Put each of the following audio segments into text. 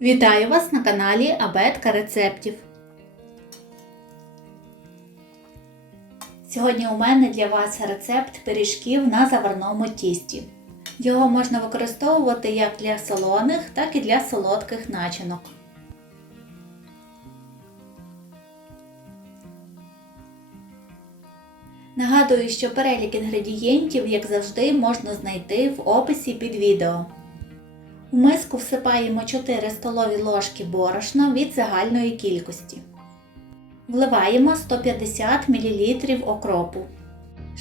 Вітаю вас на каналі Абетка рецептів. Сьогодні у мене для вас рецепт пиріжків на заварному тісті. Його можна використовувати як для солоних, так і для солодких начинок. Нагадую, що перелік інгредієнтів, як завжди, можна знайти в описі під відео. У миску всипаємо 4 столові ложки борошна від загальної кількості. Вливаємо 150 мл окропу.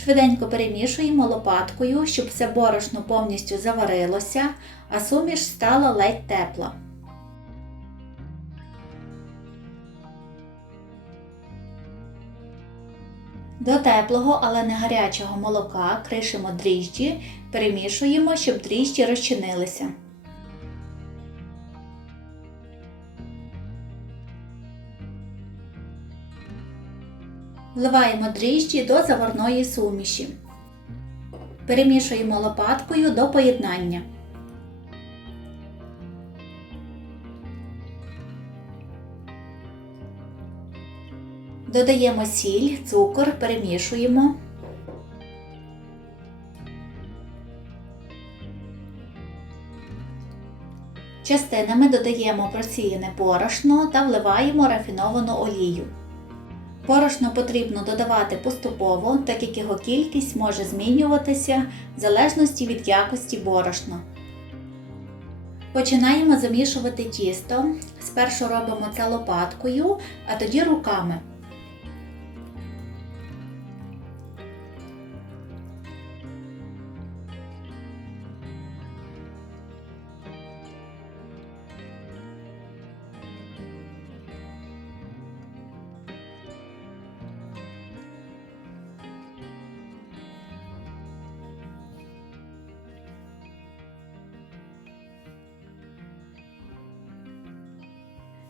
Швиденько перемішуємо лопаткою, щоб все борошно повністю заварилося, а суміш стала ледь тепла. До теплого, але не гарячого молока кришимо дріжджі, перемішуємо, щоб дріжджі розчинилися. Вливаємо дріжджі до заварної суміші. Перемішуємо лопаткою до поєднання. Додаємо сіль, цукор, перемішуємо. Частинами додаємо просіяне борошно та вливаємо рафіновану олію. Борошно потрібно додавати поступово, так як його кількість може змінюватися в залежності від якості борошна. Починаємо замішувати тісто. Спершу робимо це лопаткою, а тоді руками.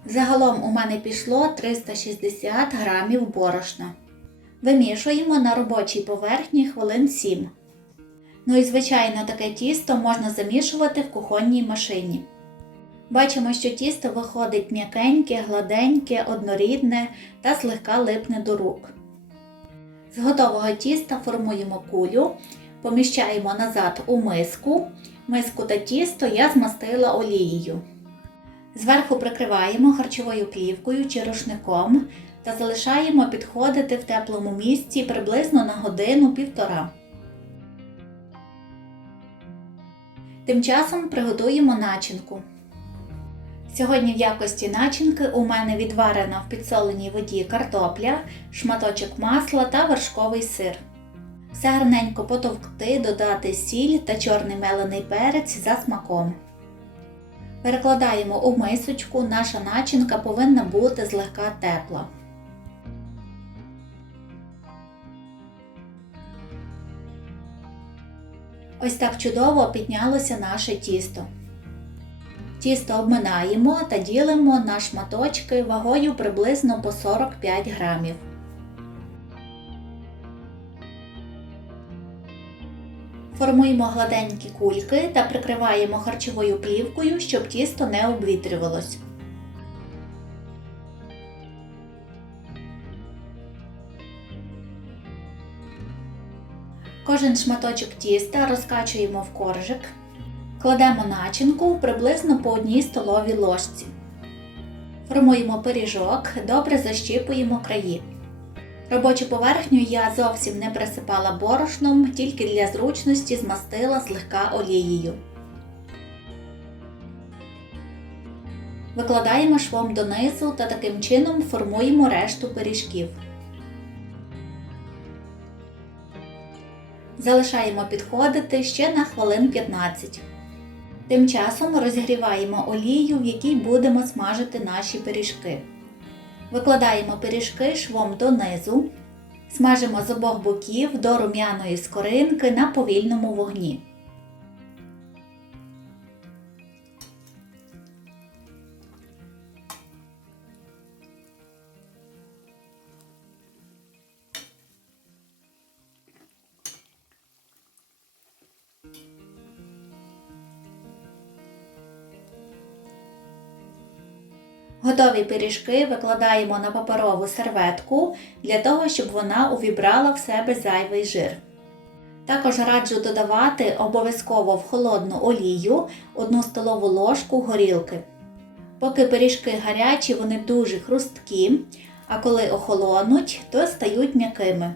Загалом у мене пішло 360 грамів борошна. Вимішуємо на робочій поверхні хвилин 7. Ну і звичайно таке тісто можна замішувати в кухонній машині. Бачимо, що тісто виходить м'якеньке, гладеньке, однорідне та злегка липне до рук. З готового тіста формуємо кулю, поміщаємо назад у миску. Миску та тісто я змастила олією. Зверху прикриваємо харчовою плівкою чи рушником та залишаємо підходити в теплому місці приблизно на годину-півтора. Тим часом приготуємо начинку. Сьогодні в якості начинки у мене відварена в підсоленій воді картопля, шматочок масла та вершковий сир. Все гарненько потовкти, додати сіль та чорний мелений перець за смаком. Перекладаємо у мисочку, наша начинка повинна бути злегка тепла. Ось так чудово піднялося наше тісто. Тісто обминаємо та ділимо на шматочки вагою приблизно по 45 грамів. Формуємо гладенькі кульки та прикриваємо харчовою плівкою, щоб тісто не обвітрювалось. Кожен шматочок тіста розкачуємо в коржик, кладемо начинку приблизно по одній столовій ложці. Формуємо пиріжок, добре защіпуємо краї. Робочу поверхню я зовсім не присипала борошном, тільки для зручності змастила злегка олією. Викладаємо швом донизу та таким чином формуємо решту пиріжків. Залишаємо підходити ще на хвилин 15. Тим часом розігріваємо олію, в якій будемо смажити наші пиріжки. Викладаємо пиріжки швом донизу, смажимо з обох боків до рум'яної скоринки на повільному вогні. Готові пиріжки викладаємо на паперову серветку для того, щоб вона увібрала в себе зайвий жир. Також раджу додавати обов'язково в холодну олію 1 столову ложку горілки. Поки пиріжки гарячі, вони дуже хрусткі, а коли охолонуть, то стають м'якими.